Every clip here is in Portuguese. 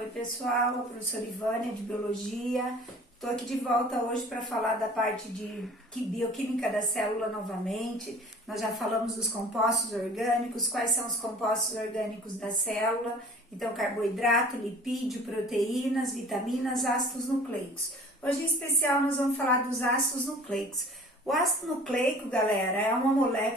Oi pessoal, a professora Ivânia de Biologia. Estou aqui de volta hoje para falar da parte de bioquímica da célula novamente. Nós já falamos dos compostos orgânicos, quais são os compostos orgânicos da célula. Então, carboidrato, lipídio, proteínas, vitaminas, ácidos nucleicos. Hoje em especial nós vamos falar dos ácidos nucleicos. O ácido nucleico, galera,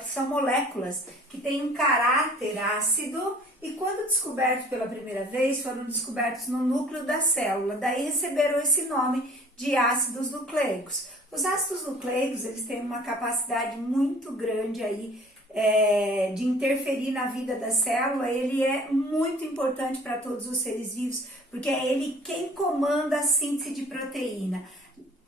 são moléculas que têm um caráter ácido e quando descobertos pela primeira vez, foram descobertos no núcleo da célula, daí receberam esse nome de ácidos nucleicos. Os ácidos nucleicos, eles têm uma capacidade muito grande aí de interferir na vida da célula. Ele é muito importante para todos os seres vivos, porque é ele quem comanda a síntese de proteína.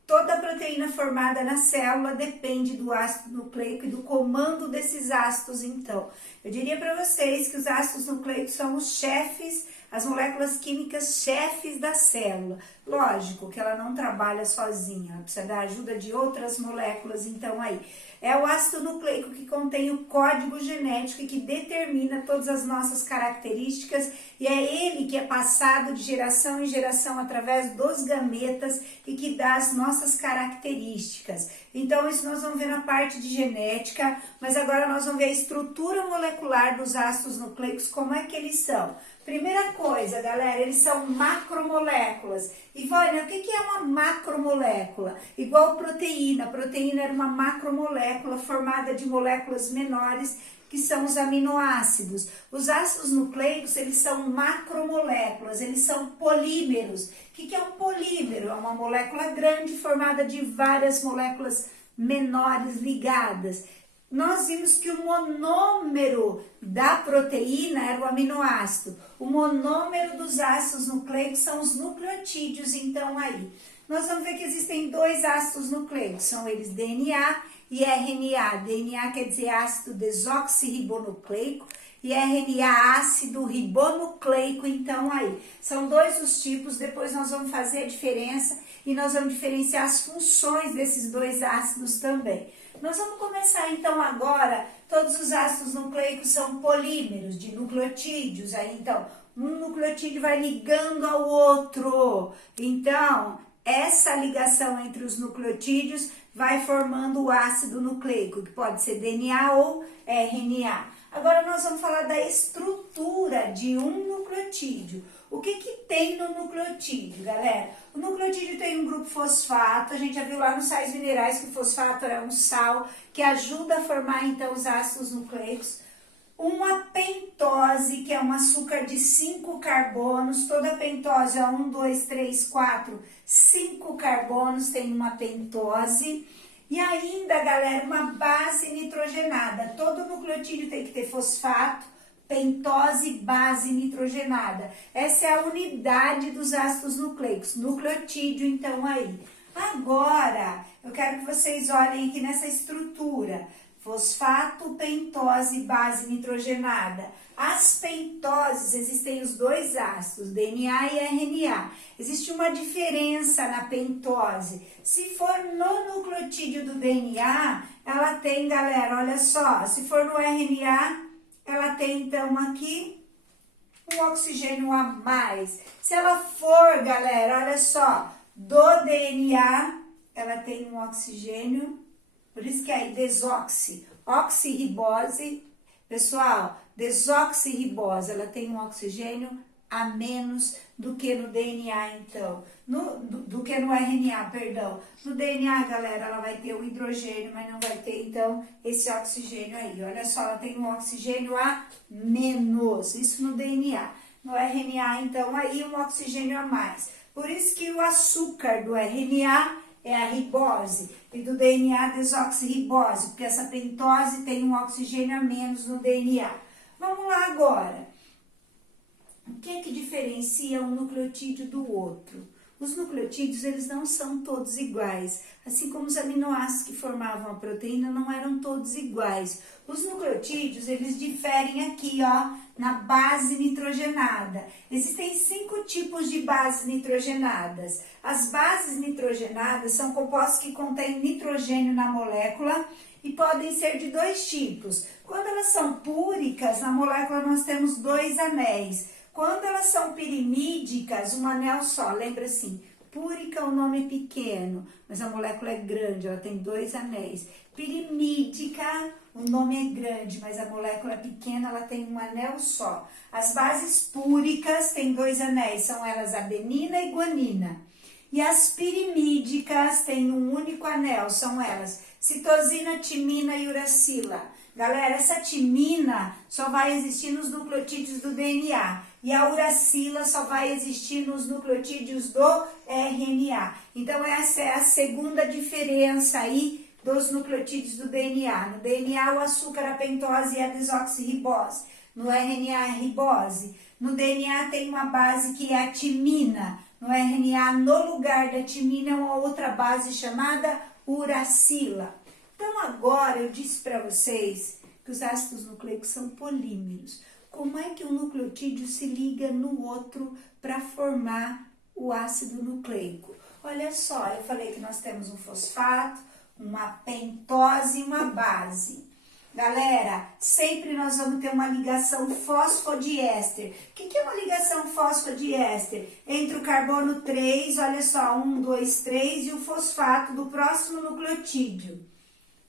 Toda a proteína formada na célula depende do ácido nucleico e do comando desses ácidos, então. Eu diria para vocês que os ácidos nucleicos são os chefes, as moléculas químicas chefes da célula. Lógico que ela não trabalha sozinha, ela precisa da ajuda de outras moléculas, então aí. É o ácido nucleico que contém o código genético e que determina todas as nossas características e é ele que é passado de geração em geração através dos gametas e que dá as nossas características. Então isso nós vamos ver na parte de genética, mas agora nós vamos ver a estrutura molecular dos ácidos nucleicos, como é que eles são. Primeira coisa, galera, eles são macromoléculas. Ivânia, o que é uma macromolécula? Igual proteína. A proteína era uma macromolécula formada de moléculas menores, que são os aminoácidos. Os ácidos nucleicos, eles são macromoléculas, eles são polímeros. O que é um polímero? É uma molécula grande formada de várias moléculas menores ligadas. Nós vimos que o monômero da proteína era o aminoácido. O monômero dos ácidos nucleicos são os nucleotídeos, então aí. Nós vamos ver que existem dois ácidos nucleicos, são eles DNA e RNA. DNA quer dizer ácido desoxirribonucleico e RNA ácido ribonucleico, então aí. São dois os tipos, depois nós vamos fazer a diferença e nós vamos diferenciar as funções desses dois ácidos também. Nós vamos começar então agora, todos os ácidos nucleicos são polímeros de nucleotídeos, aí então um nucleotídeo vai ligando ao outro, então essa ligação entre os nucleotídeos vai formando o ácido nucleico, que pode ser DNA ou RNA. Agora nós vamos falar da estrutura de um nucleotídeo. O que tem no nucleotídeo, galera? O nucleotídeo tem um grupo fosfato, a gente já viu lá nos sais minerais que o fosfato é um sal que ajuda a formar então os ácidos nucleicos. Uma pentose, que é um açúcar de 5 carbonos, toda pentose é 1, 2, 3, 4, 5 carbonos, tem uma pentose. E ainda, galera, uma base nitrogenada. Todo nucleotídeo tem que ter fosfato, pentose, base nitrogenada. Essa é a unidade dos ácidos nucleicos, nucleotídeo, então aí. Agora, eu quero que vocês olhem aqui nessa estrutura. Fosfato, pentose, base nitrogenada. As pentoses, existem os dois ácidos, DNA e RNA. Existe uma diferença na pentose. Se for no nucleotídeo do DNA, ela tem, galera, olha só, se for no RNA, ela tem então aqui um oxigênio a mais. Se ela for, galera, olha só, do DNA, ela tem um oxigênio, por isso que é oxirribose, pessoal, desoxirribose, ela tem um oxigênio a menos do que no DNA, então, do que no RNA, perdão. No DNA, galera, ela vai ter o hidrogênio, mas não vai ter, então, esse oxigênio aí. Olha só, ela tem um oxigênio a menos, isso no DNA. No RNA, então, aí um oxigênio a mais. Por isso que o açúcar do RNA é a ribose e do DNA desoxirribose, porque essa pentose tem um oxigênio a menos no DNA. Vamos lá agora. O que é que diferencia um nucleotídeo do outro? Os nucleotídeos, eles não são todos iguais, assim como os aminoácidos que formavam a proteína não eram todos iguais. Os nucleotídeos, eles diferem aqui, ó, na base nitrogenada. Existem 5 tipos de bases nitrogenadas. As bases nitrogenadas são compostos que contêm nitrogênio na molécula e podem ser de 2 tipos. Quando elas são púricas, na molécula nós temos 2 anéis. Quando elas são pirimídicas, um anel só, lembra assim, púrica o nome é pequeno, mas a molécula é grande, ela tem 2 anéis. Pirimídica, o nome é grande, mas a molécula é pequena, ela tem um anel só. As bases púricas têm 2 anéis, são elas adenina e guanina. E as pirimídicas têm um único anel, são elas citosina, timina e uracila. Galera, essa timina só vai existir nos nucleotídeos do DNA e a uracila só vai existir nos nucleotídeos do RNA. Então, essa é a segunda diferença aí dos nucleotídeos do DNA. No DNA, o açúcar, a pentose e a desoxirribose. No RNA, a ribose. No DNA, tem uma base que é a timina. No RNA, no lugar da timina, é uma outra base chamada uracila. Então, agora eu disse para vocês que os ácidos nucleicos são polímeros. Como é que um nucleotídeo se liga no outro para formar o ácido nucleico? Olha só, eu falei que nós temos um fosfato, uma pentose e uma base. Galera, sempre nós vamos ter uma ligação fosfodiéster. O que é uma ligação fosfodiéster? Entre o carbono 3, olha só, 1, 2, 3 e o fosfato do próximo nucleotídeo.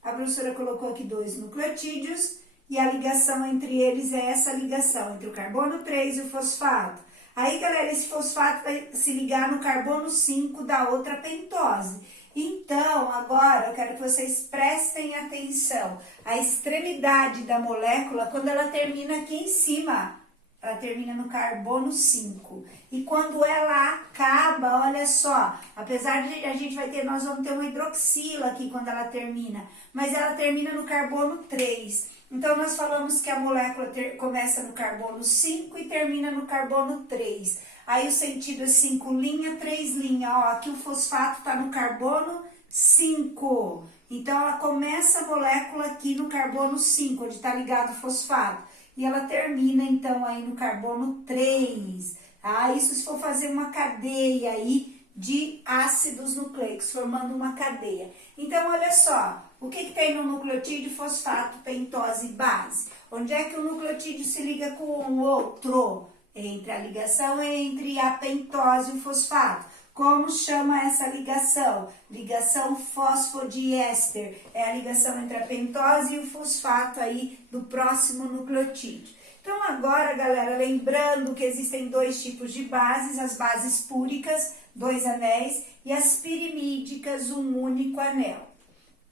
A professora colocou aqui 2 nucleotídeos e a ligação entre eles é essa ligação entre o carbono 3 e o fosfato. Aí, galera, esse fosfato vai se ligar no carbono 5 da outra pentose. Então, agora eu quero que vocês prestem atenção. A extremidade da molécula, quando ela termina aqui em cima, ela termina no carbono 5. E quando ela acaba, olha só, apesar de a gente nós vamos ter uma hidroxila aqui quando ela termina, mas ela termina no carbono 3. Então, nós falamos que a molécula começa no carbono 5 e termina no carbono 3. Aí o sentido é 5 linha, 3 linha. Ó, aqui o fosfato está no carbono 5. Então, ela começa a molécula aqui no carbono 5, onde está ligado o fosfato. E ela termina, então, aí no carbono 3. Ah, isso se for fazer uma cadeia aí de ácidos nucleicos, formando uma cadeia. Então, olha só, o que tem no nucleotídeo? Fosfato, pentose e base. Onde é que o nucleotídeo se liga com o outro? Entre a ligação entre a pentose e o fosfato. Como chama essa ligação? Ligação fosfodiéster. É a ligação entre a pentose e o fosfato aí do próximo nucleotídeo. Então agora, galera, lembrando que existem 2 tipos de bases, as bases púricas, 2 anéis, e as pirimídicas, um único anel.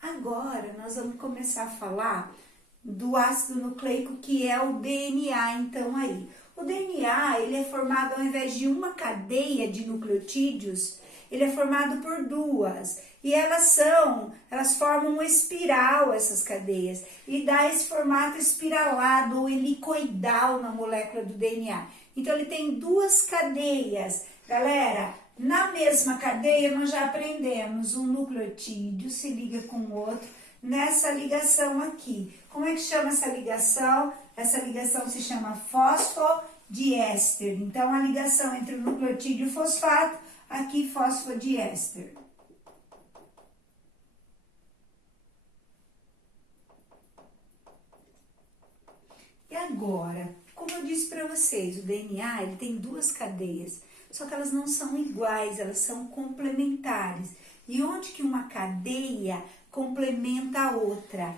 Agora nós vamos começar a falar do ácido nucleico, que é o DNA, então aí. O DNA, ele é formado, ao invés de uma cadeia de nucleotídeos, ele é formado por 2. E elas formam uma espiral, essas cadeias. E dá esse formato espiralado ou helicoidal na molécula do DNA. Então, ele tem 2 cadeias. Galera, na mesma cadeia, nós já aprendemos, um nucleotídeo se liga com o outro nessa ligação aqui. Como é que chama essa ligação? Essa ligação se chama fosfodiéster. Então, a ligação entre o nucleotídeo e o fosfato, aqui fosfodiéster. E agora, como eu disse para vocês, o DNA ele tem 2 cadeias, só que elas não são iguais, elas são complementares. E onde que uma cadeia complementa a outra?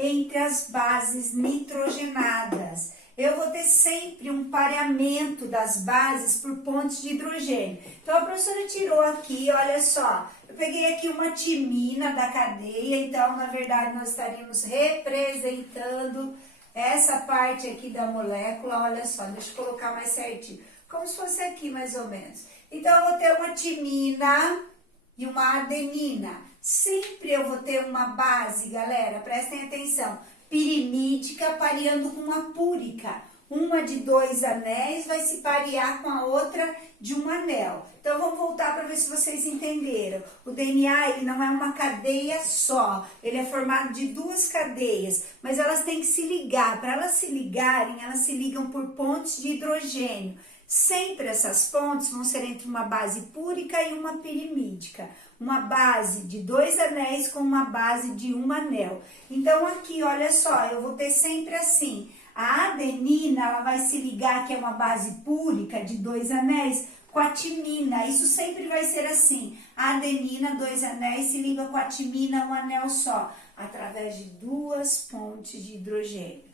Entre as bases nitrogenadas. Eu vou ter sempre um pareamento das bases por pontos de hidrogênio. Então, a professora tirou aqui, olha só, eu peguei aqui uma timina da cadeia, então, na verdade, nós estaríamos representando essa parte aqui da molécula, olha só, deixa eu colocar mais certinho, como se fosse aqui, mais ou menos. Então, eu vou ter uma timina e uma adenina. Sempre eu vou ter uma base, galera, prestem atenção, pirimídica pareando com uma púrica. Uma de 2 anéis vai se parear com a outra de um anel. Então, vamos voltar para ver se vocês entenderam. O DNA, ele não é uma cadeia só. Ele é formado de 2 cadeias, mas elas têm que se ligar. Para elas se ligarem, elas se ligam por pontes de hidrogênio. Sempre essas pontes vão ser entre uma base púrica e uma pirimídica. Uma base de 2 anéis com uma base de um anel. Então, aqui, olha só, eu vou ter sempre assim, A adenina, ela vai se ligar, que é uma base púrica de 2 anéis, com a timina. Isso sempre vai ser assim. A adenina, 2 anéis, se liga com a timina, um anel só, através de 2 pontes de hidrogênio.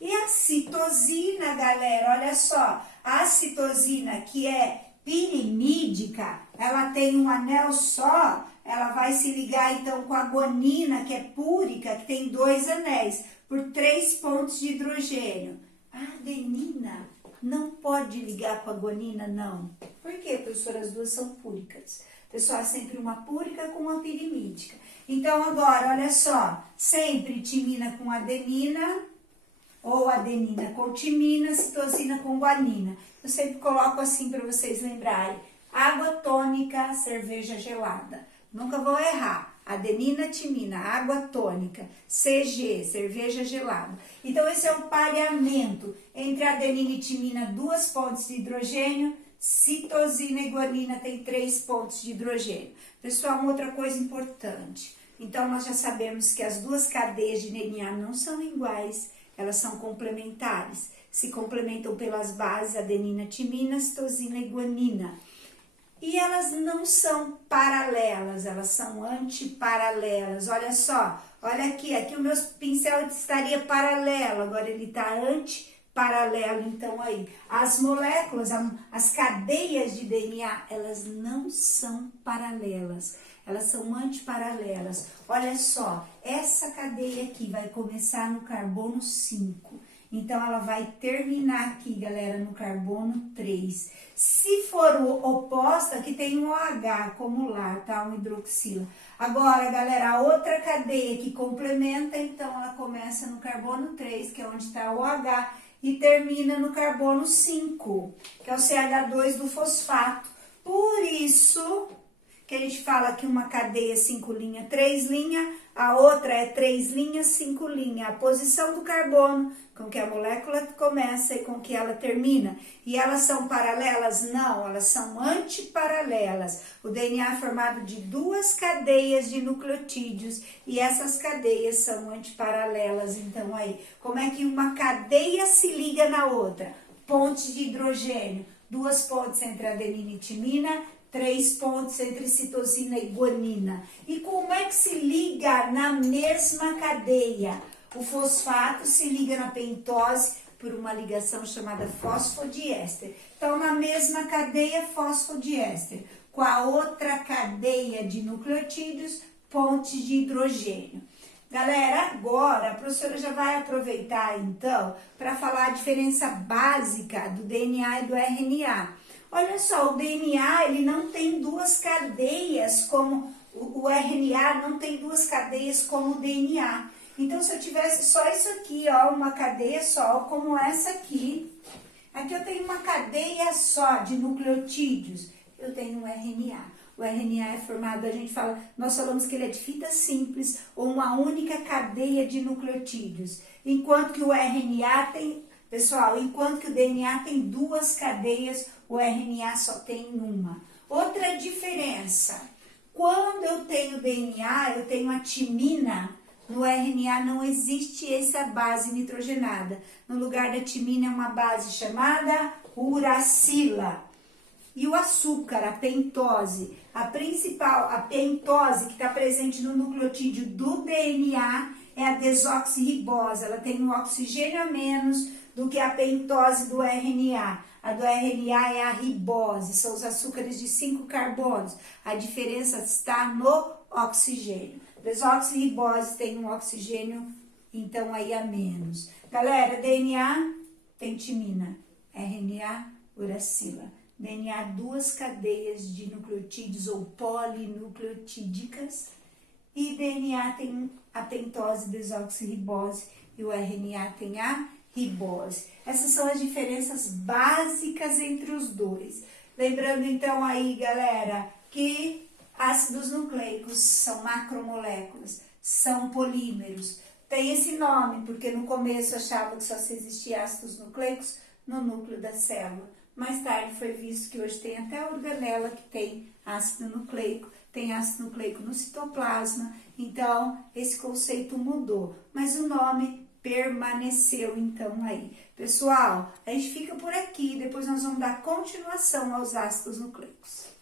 E a citosina, galera, olha só, a citosina, que é pirimídica, ela tem um anel só, ela vai se ligar então com a guanina, que é púrica, que tem 2 anéis, por 3 pontos de hidrogênio. A adenina não pode ligar com a guanina, não. Por quê, professora? As duas são púricas. Pessoal, é sempre uma púrica com uma pirimídica. Então, agora, olha só, sempre timina com adenina, ou adenina com timina, citosina com guanina. Eu sempre coloco assim para vocês lembrarem. Água tônica, cerveja gelada. Nunca vou errar. Adenina, timina, água tônica, CG, cerveja gelada. Então, esse é o pareamento entre adenina e timina, 2 pontos de hidrogênio, citosina e guanina tem 3 pontos de hidrogênio. Pessoal, uma outra coisa importante. Então, nós já sabemos que as duas cadeias de DNA não são iguais, elas são complementares. Se complementam pelas bases adenina, timina, citosina e guanina. E elas não são paralelas, elas são antiparalelas. Olha só, olha aqui o meu pincel estaria paralelo, agora ele está antiparalelo. Então aí, as moléculas, as cadeias de DNA, elas não são paralelas, elas são antiparalelas. Olha só, essa cadeia aqui vai começar no carbono 5. Então, ela vai terminar aqui, galera, no carbono 3. Se for o oposto, aqui tem um OH como lá, tá? Um hidroxila. Agora, galera, a outra cadeia que complementa, então, ela começa no carbono 3, que é onde está o OH, e termina no carbono 5, que é o CH2 do fosfato. Por isso que a gente fala que uma cadeia é 5 linha, 3 linha, a outra é 3 linhas, 5 linha. A posição do carbono, com que a molécula começa e com que ela termina. E elas são paralelas? Não, elas são antiparalelas. O DNA é formado de 2 cadeias de nucleotídeos e essas cadeias são antiparalelas. Então aí, como é que uma cadeia se liga na outra? Pontes de hidrogênio, 2 pontes entre adenina e timina, 3 pontos entre citosina e guanina. E como é que se liga na mesma cadeia? O fosfato se liga na pentose por uma ligação chamada fosfodiéster. Então, na mesma cadeia, fosfodiéster. Com a outra cadeia de nucleotídeos, pontes de hidrogênio. Galera, agora a professora já vai aproveitar, então, para falar a diferença básica do DNA e do RNA. Olha só, o DNA, ele não tem 2 cadeias como o RNA, não tem 2 cadeias como o DNA. Então, se eu tivesse só isso aqui, ó, uma cadeia só, como essa aqui, aqui eu tenho uma cadeia só de nucleotídeos, eu tenho um RNA. O RNA é formado, nós falamos que ele é de fita simples ou uma única cadeia de nucleotídeos, enquanto que o RNA tem... Pessoal, enquanto que o DNA tem 2 cadeias, o RNA só tem uma. Outra diferença, quando eu tenho DNA, eu tenho a timina, no RNA não existe essa base nitrogenada. No lugar da timina é uma base chamada uracila. E o açúcar, a pentose, a pentose que está presente no nucleotídeo do DNA é a desoxirribose. Ela tem um oxigênio a menos do que a pentose do RNA. A do RNA é a ribose, são os açúcares de 5 carbonos. A diferença está no oxigênio. Desoxirribose tem um oxigênio, então aí a menos. Galera, DNA tem timina, RNA, uracila. DNA, 2 cadeias de nucleotídeos ou polinucleotídicas. E DNA tem a pentose, desoxirribose, e o RNA tem a ribose. Essas são as diferenças básicas entre os dois. Lembrando então aí, galera, que ácidos nucleicos são macromoléculas, são polímeros. Tem esse nome porque no começo achava que só se existia ácidos nucleicos no núcleo da célula. Mais tarde foi visto que hoje tem até a organela que tem ácido nucleico, tem ácido nucleico no citoplasma. Então, esse conceito mudou, mas o nome permaneceu então aí. Pessoal, a gente fica por aqui, depois nós vamos dar continuação aos ácidos nucleicos.